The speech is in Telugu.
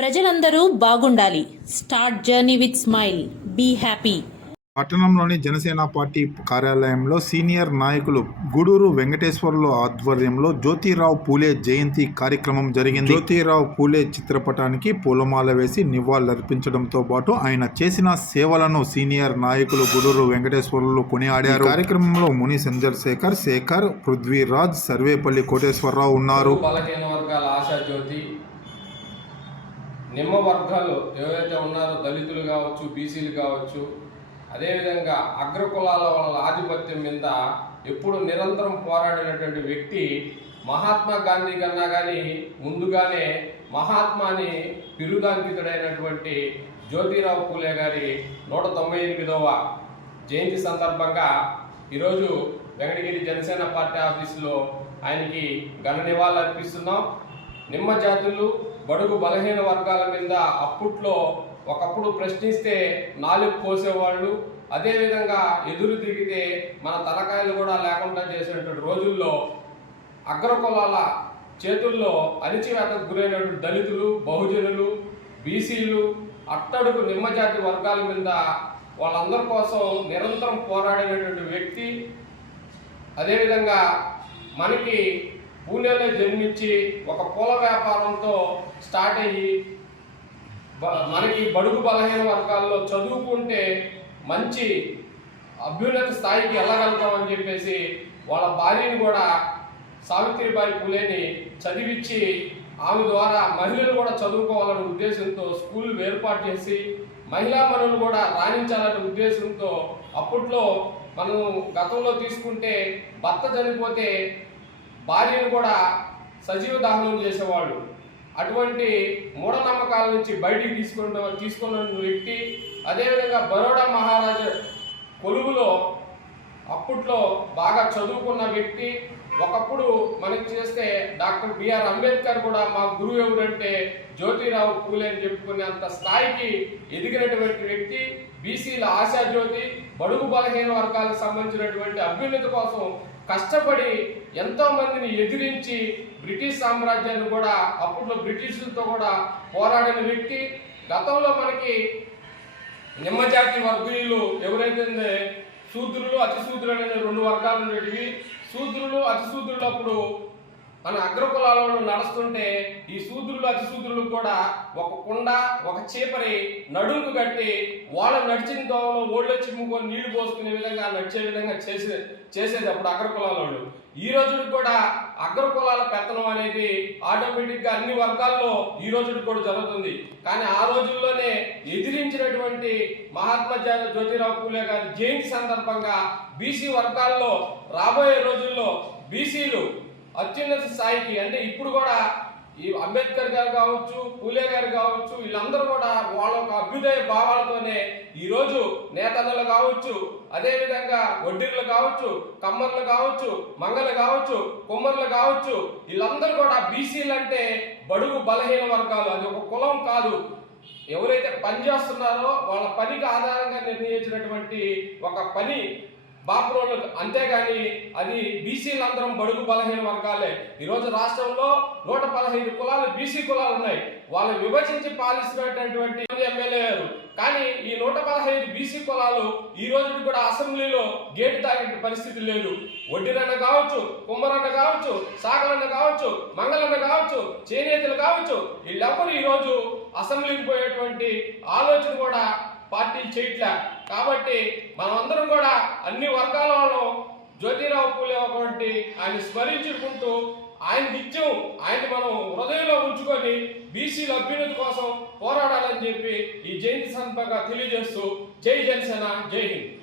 ప్రజలందరూ బాగుండాలి. Start journey with smile. Be happy. పట్టణంలోని జనసేన పార్టీ కార్యాలయంలో సీనియర్ నాయకులు గూడూరు వెంకటేశ్వర్లు ఆధ్వర్యంలో జ్యోతిరావు పూలే జయంతి కార్యక్రమం జరిగింది. జ్యోతిరావు పూలే చిత్రపటానికి పూలమాల వేసి నివాళులర్పించడంతో పాటు ఆయన చేసిన సేవలను సీనియర్ నాయకులు గూడూరు వెంకటేశ్వర్లు కొనియాడారు. కార్యక్రమంలో ముని చంద్రశేఖర్ శేఖర్ పృథ్వీరాజ్ సర్వేపల్లి కోటేశ్వరరావు ఉన్నారు. నిమ్మ వర్గాలు ఎవరైతే ఉన్నారో దళితులు కావచ్చు బీసీలు కావచ్చు అదేవిధంగా అగ్రకులాల వాళ్ళ ఆధిపత్యం మీద ఎప్పుడు నిరంతరం పోరాడినటువంటి వ్యక్తి మహాత్మా గాంధీ కన్నా కానీ ముందుగానే మహాత్మాని బిరుదాంకితుడైనటువంటి జ్యోతిరావు పూలే గారి నూట తొంభై ఎనిమిదవ జయంతి సందర్భంగా ఈరోజు వెంకటగిరి జనసేన పార్టీ ఆఫీసులో ఆయనకి ఘన నివాళులు అర్పిస్తున్నాం నిమ్మ జాతులు బడుగు బలహీన వర్గాల మీద అప్పట్లో ఒకప్పుడు ప్రశ్నిస్తే నాలుగు కోసేవాళ్ళు అదేవిధంగా ఎదురు తిరిగితే మన తలకాయలు కూడా లేకుండా చేసినటువంటి రోజుల్లో అగ్రకులాల చేతుల్లో అణిచివేతకు గురైనటువంటి దళితులు బహుజనులు బీసీలు అట్టడుగు నిమ్మజాతి వర్గాల మీద వాళ్ళందరి కోసం నిరంతరం పోరాడినటువంటి వ్యక్తి. అదేవిధంగా మనకి పూణేలో జన్మించి ఒక పూల వ్యాపారంతో స్టార్ట్ అయ్యి మనకి బడుగు బలహీన వర్గాల్లో చదువుకుంటే మంచి అభ్యున్నత స్థాయికి వెళ్ళగలుగుతామని చెప్పేసి వాళ్ళ భార్యని కూడా సావిత్రిబాయి పూలేని చదివించి ఆమె ద్వారా మహిళలు కూడా చదువుకోవాలనే ఉద్దేశంతో స్కూల్ ఏర్పాటు చేసి మహిళా మనులు కూడా రాణించాలనే ఉద్దేశంతో అప్పట్లో మనం గతంలో తీసుకుంటే భర్త చనిపోతే భార్యను కూడా సజీవ దహనం చేసేవాళ్ళు. అటువంటి మూఢనమ్మకాల నుంచి బయటికి తీసుకున్న తీసుకున్న వ్యక్తి అదేవిధంగా బరోడా మహారాజా కొలువులో అప్పట్లో బాగా చదువుకున్న వ్యక్తి ఒకప్పుడు మనకి చేస్తే డాక్టర్ బిఆర్ అంబేద్కర్ కూడా మా గురువు ఎవరంటే జ్యోతిరావు పూలే అని చెప్పుకునేంత స్థాయికి ఎదిగినటువంటి వ్యక్తి బీసీల ఆశాజ్యోతి బడుగు బలహీన వర్గాలకు సంబంధించినటువంటి అభ్యున్నతి కోసం కష్టపడి ఎంతో మందిని ఎదిరించి బ్రిటిష్ సామ్రాజ్యాన్ని కూడా అప్పట్లో బ్రిటిషులతో కూడా పోరాడిన వ్యక్తి. గతంలో మనకి నిమ్మజాతి వర్గీయులు ఎవరైతే శూద్రులు అతిశూద్రులు అనే రెండు వర్గాలు ఉండేటివి. శూద్రులు అతిశూద్రులు అప్పుడు మన అగ్రకులాలలో నడుస్తుంటే ఈ శూద్రులు అతిశూద్రులు కూడా ఒక కుండ ఒక చీపరి నడుముకు కట్టి వాళ్ళ నడిచిన దోవలో ఓళ్ళు చిమ్ముకొని నీళ్ళు పోసుకునే విధంగా నడిచే విధంగా చేసే చేసేది అప్పుడు అగ్రకులాలలో ఈ రోజుకి కూడా అగ్రకులాల పెత్తనం అనేది ఆటోమేటిక్గా అన్ని వర్గాల్లో ఈ రోజుకి కూడా జరుగుతుంది. కానీ ఆ రోజుల్లోనే ఎదిరించినటువంటి మహాత్మా జ్యోతిరావు పూలే గారి జయంతి సందర్భంగా బీసీ వర్గాల్లో రాబోయే రోజుల్లో బీసీలు అత్యున్నత స్థాయికి అంటే ఇప్పుడు కూడా ఈ అంబేద్కర్ గారు కావచ్చు పూలే గారు కావచ్చు వీళ్ళందరూ కూడా వాళ్ళ ఒక అభ్యుదయ భావాలతోనే ఈ రోజు నేతన్నలు కావచ్చు అదేవిధంగా వడ్డీర్లు కావచ్చు కమ్మర్లు కావచ్చు మంగలు కావచ్చు కుమ్మర్లు కావచ్చు వీళ్ళందరూ కూడా బీసీలు అంటే బడుగు బలహీన వర్గాలు. అది ఒక కులం కాదు. ఎవరైతే పని చేస్తున్నారో వాళ్ళ పనికి ఆధారంగా నిర్ణయించినటువంటి ఒక పని బాపురోలు అంతేగాని అది బీసీలందరం బడుగు బలహీన వర్గాలే. ఈరోజు రాష్ట్రంలో నూట పదహైదు కులాలు బీసీ కులాలు ఉన్నాయి. వాళ్ళు విభజించి పాలిస్తున్నటువంటి ఎమ్మెల్యేలు కానీ ఈ నూట పదహైదు బీసీ కులాలు ఈ రోజు కూడా అసెంబ్లీలో గేటు తాగే పరిస్థితి లేదు. వడ్డీరన్న కావచ్చు కుమ్మరన్న కావచ్చు సాగరన్న కావచ్చు మంగళన్న కావచ్చు చేనేతలు కావచ్చు వీళ్ళెవరు ఈరోజు అసెంబ్లీకి పోయేటువంటి ఆలోచన కూడా పార్టీ చేయట్లే. కాబట్టి మనమందరం కూడా అన్ని వర్గాల వాళ్ళు జ్యోతిరావు పూలే ఒకటి ఆయన స్మరించుకుంటూ ఆయన నిత్యం ఆయన మనం హృదయంలో ఉంచుకొని బీసీల అభ్యున్నతి కోసం పోరాడాలని చెప్పి ఈ జయంతి సందర్భంగా తెలియజేస్తూ జై జనసేన జై హింద్.